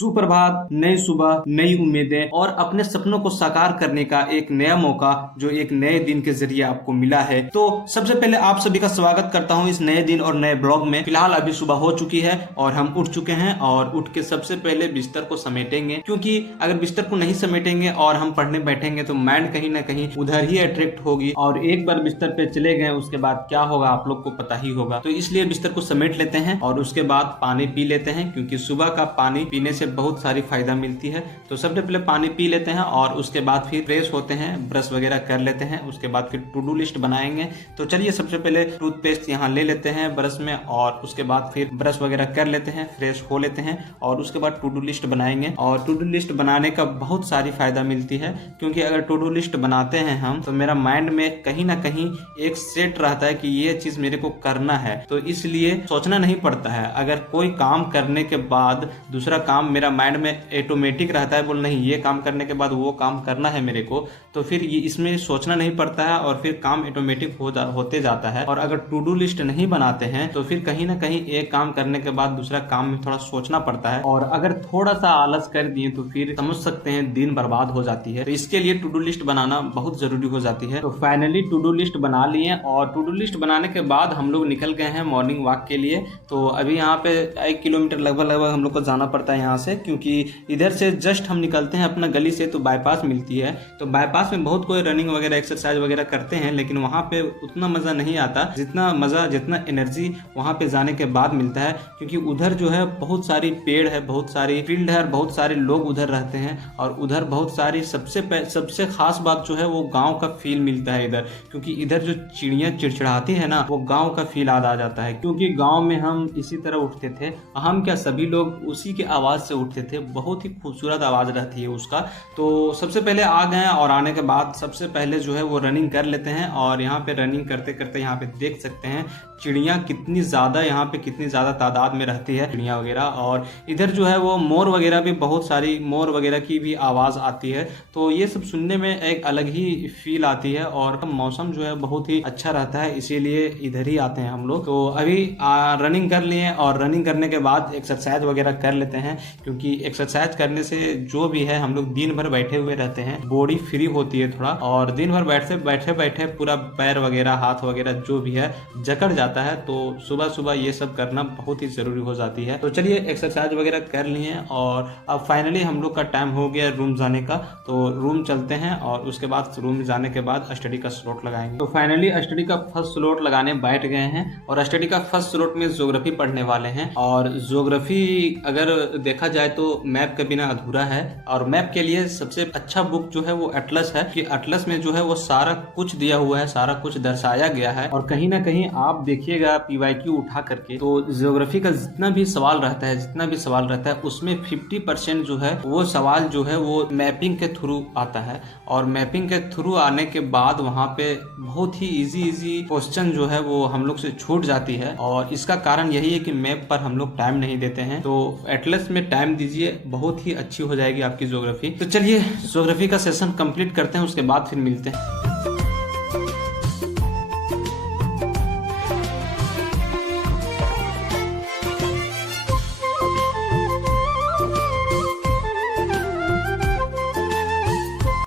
सुप्रभात, नई सुबह, नई उम्मीदें और अपने सपनों को साकार करने का एक नया मौका जो एक नए दिन के जरिए आपको मिला है। तो सबसे पहले आप सभी का स्वागत करता हूं इस नए दिन और नए ब्लॉग में। फिलहाल अभी सुबह हो चुकी है और हम उठ चुके हैं और उठ के सबसे पहले बिस्तर को समेटेंगे, क्योंकि अगर बिस्तर को नहीं समेटेंगे और हम पढ़ने बैठेंगे तो माइंड कहीं ना कहीं उधर ही अट्रैक्ट होगी और एक बार बिस्तर पे चले गए उसके बाद क्या होगा आप लोग को पता ही होगा। तो इसलिए बिस्तर को समेट लेते हैं और उसके बाद पानी पी लेते हैं, क्योंकि सुबह का पानी पीने से बहुत सारी फायदा मिलती है। तो सबसे पहले पानी पी लेते हैं और उसके बाद फिर फ्रेश होते हैं, ब्रश वगैरह कर लेते हैं। उसके बाद फिर टू डू लिस्ट बनाएंगे। तो चलिए सबसे पहले टूथपेस्ट यहाँ ले लेते हैं ब्रश में और उसके बाद फिर ब्रश वगैरह कर लेते हैं, फ्रेश हो लेते हैं और उसके बाद टू डू लिस्ट बनाएंगे। और टू डू लिस्ट बनाने का बहुत सारी फायदा मिलती है, क्योंकि अगर टू डू लिस्ट बनाते हैं हम तो मेरा माइंड में कहीं ना कहीं एक सेट रहता है कि ये चीज मेरे को करना है, तो इसलिए सोचना नहीं पड़ता है। अगर कोई काम करने के बाद दूसरा काम मेरा माइंड में ऑटोमेटिक रहता है, बोल नहीं ये काम करने के बाद वो काम करना है मेरे को, तो फिर ये इसमें सोचना नहीं पड़ता है और फिर काम ऑटोमेटिक होते जाता है। और अगर टू डू लिस्ट नहीं बनाते हैं तो फिर कहीं ना कहीं एक काम करने के बाद दूसरा काम में थोड़ा सोचना पड़ता है और अगर थोड़ा सा आलस कर दिए तो फिर समझ सकते हैं दिन बर्बाद हो जाती है। तो इसके लिए टू डू लिस्ट बनाना बहुत जरूरी हो जाती है। तो फाइनली टू डू लिस्ट बना लिए और टू डू लिस्ट बनाने के बाद हम लोग निकल गए हैं मॉर्निंग वॉक के लिए। तो अभी यहाँ पे 1 किलोमीटर लगभग हम लोग को जाना पड़ता है यहाँ से, क्योंकि इधर से जस्ट हम निकलते हैं अपना गली से तो बाईपास मिलती है। तो बाईपास में बहुत कोई रनिंग वगैरह एक्सरसाइज वगैरह करते हैं, लेकिन वहाँ पे उतना मजा नहीं आता जितना एनर्जी वहाँ पे जाने के बाद मिलता है, क्योंकि उधर जो है बहुत सारी पेड़ है, बहुत सारी फील्ड है और बहुत सारे लोग उधर रहते हैं और उधर बहुत सारी सबसे खास बात जो है वो गाँव का फील मिलता है इधर, क्योंकि इधर जो चिड़िया चिड़चिड़ाती है ना वो गाँव का फील याद आ जाता है। क्योंकि गाँव में हम इसी तरह उठते थे, हम क्या सभी लोग उसी के आवाज से उठते थे, बहुत ही खूबसूरत आवाज रहती है उसका। तो सबसे पहले आ गए और आने के बाद सबसे पहले जो है वो रनिंग कर लेते हैं और यहाँ पे रनिंग करते करते यहाँ पे देख सकते हैं चिड़िया कितनी ज़्यादा तादाद में रहती है चिड़िया वगैरह। और इधर जो है वो मोर वगैरह भी बहुत सारी मोर वगैरह की भी आवाज़ आती है। तो ये सब सुनने में एक अलग ही फील आती है और मौसम जो है बहुत ही अच्छा रहता है, इसीलिए इधर ही आते हैं हम लोग। तो अभी रनिंग कर लिए और रनिंग करने के बाद एक्सरसाइज वगैरह कर लेते हैं, क्योंकि एक्सरसाइज करने से जो भी है हम लोग दिन भर बैठे हुए रहते हैं, बॉडी फ्री होती है थोड़ा और दिन भर बैठे पूरा पैर वगैरह हाथ वगैरह जो भी है जकड़ जाता है। तो सुबह सुबह ये सब करना बहुत ही जरूरी हो जाती है। तो चलिए एक्सरसाइज वगैरह कर लिए और अब फाइनली हम लोग का टाइम हो गया रूम जाने का। तो रूम चलते हैं और उसके बाद रूम जाने के बाद स्टडी का स्लॉट लगाएंगे। तो फाइनली स्टडी का फर्स्ट स्लॉट लगाने बैठ गए हैं और स्टडी का फर्स्ट स्लॉट में ज्योग्राफी पढ़ने वाले हैं। और ज्योग्राफी अगर देखा जाए तो मैप के बिना अधूरा है और मैप के लिए सबसे अच्छा बुक जो है वो एटलस है, कि एटलस में जो है वो सारा कुछ दिया हुआ है, सारा कुछ दर्शाया गया है। और कहीं ना कहीं आप देखिएगा पीवाईक्यू उठा करके तो ज्योग्राफी का जितना भी सवाल रहता है उसमें 50% जो है वो सवाल जो है वो मैपिंग के थ्रू आता है। और मैपिंग के थ्रू आने के बाद वहाँ पे बहुत ही इजी क्वेश्चन जो है वो हम लोग से छूट जाती है और इसका कारण यही है कि मैप पर हम लोग टाइम नहीं देते हैं। तो एटलस में टाइम दीजिए, बहुत ही अच्छी हो जाएगी आपकी ज्योग्राफी। तो चलिए ज्योग्राफी का सेशन कंप्लीट करते हैं, उसके बाद फिर मिलते हैं।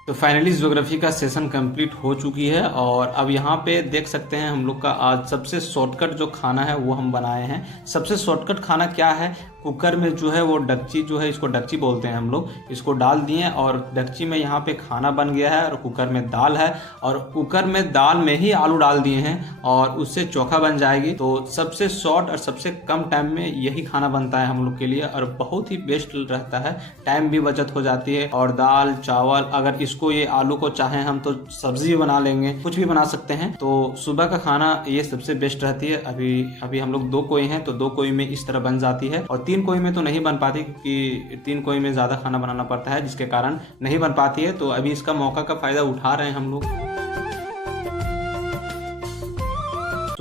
तो फाइनली ज्योग्राफी का सेशन कंप्लीट हो चुकी है और अब यहाँ पे देख सकते हैं हम लोग का आज सबसे शॉर्टकट जो खाना है वो हम बनाए हैं। सबसे शॉर्टकट खाना क्या है, कुकर में जो है वो डक्ची जो है, इसको डक्ची बोलते हैं हम लोग, इसको डाल दिए और डक्ची में यहाँ पे खाना बन गया है और कुकर में दाल है और कुकर में दाल में ही आलू डाल दिए हैं और उससे चोखा बन जाएगी। तो सबसे शॉर्ट और सबसे कम टाइम में यही खाना बनता है हम लोग के लिए और बहुत ही बेस्ट रहता है, टाइम भी बचत हो जाती है। और दाल चावल, अगर इसको ये आलू को चाहें हम तो सब्जी बना लेंगे, कुछ भी बना सकते हैं। तो सुबह का खाना ये सबसे बेस्ट रहती है। अभी हम लोग 2 कोई हैं तो 2 कोई में इस तरह बन जाती है और 3 कोई में तो नहीं बन पाती, क्योंकि 3 कोई में ज्यादा खाना बनाना पड़ता है जिसके कारण नहीं बन पाती है। तो अभी इसका मौका का फायदा उठा रहे हैं हम लोग।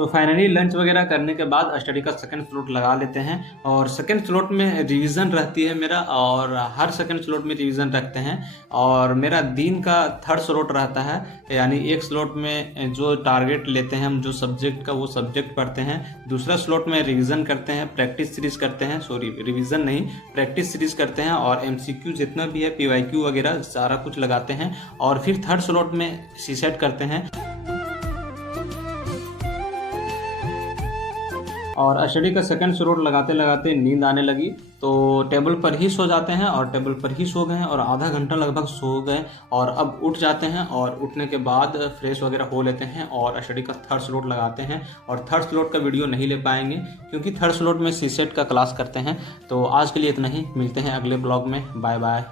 सो फाइनली लंच वगैरह करने के बाद स्टडी का सेकंड स्लॉट लगा लेते हैं और सेकंड स्लॉट में रिवीजन रहती है मेरा, और हर सेकंड स्लॉट में रिवीजन रखते हैं। और मेरा दिन का थर्ड स्लॉट रहता है, यानी एक स्लॉट में जो टारगेट लेते हैं हम जो सब्जेक्ट का वो सब्जेक्ट पढ़ते हैं, दूसरा स्लॉट में रिवीजन करते हैं, प्रैक्टिस सीरीज करते हैं, सॉरी रिवीजन नहीं प्रैक्टिस सीरीज करते हैं, और MCQ जितना भी है PYQ वगैरह सारा कुछ लगाते हैं, और फिर थर्ड स्लॉट में CSET करते हैं। और स्टडी का सेकंड स्लॉट लगाते लगाते नींद आने लगी, तो टेबल पर ही सो जाते हैं, और टेबल पर ही सो गए हैं और आधा घंटा लगभग सो गए, और अब उठ जाते हैं और उठने के बाद फ्रेश वगैरह हो लेते हैं और स्टडी का थर्ड स्लॉट लगाते हैं। और थर्ड स्लॉट का वीडियो नहीं ले पाएंगे क्योंकि थर्ड स्लॉट में CSET का क्लास करते हैं। तो आज के लिए इतना ही, मिलते हैं अगले ब्लॉग में, बाय बाय।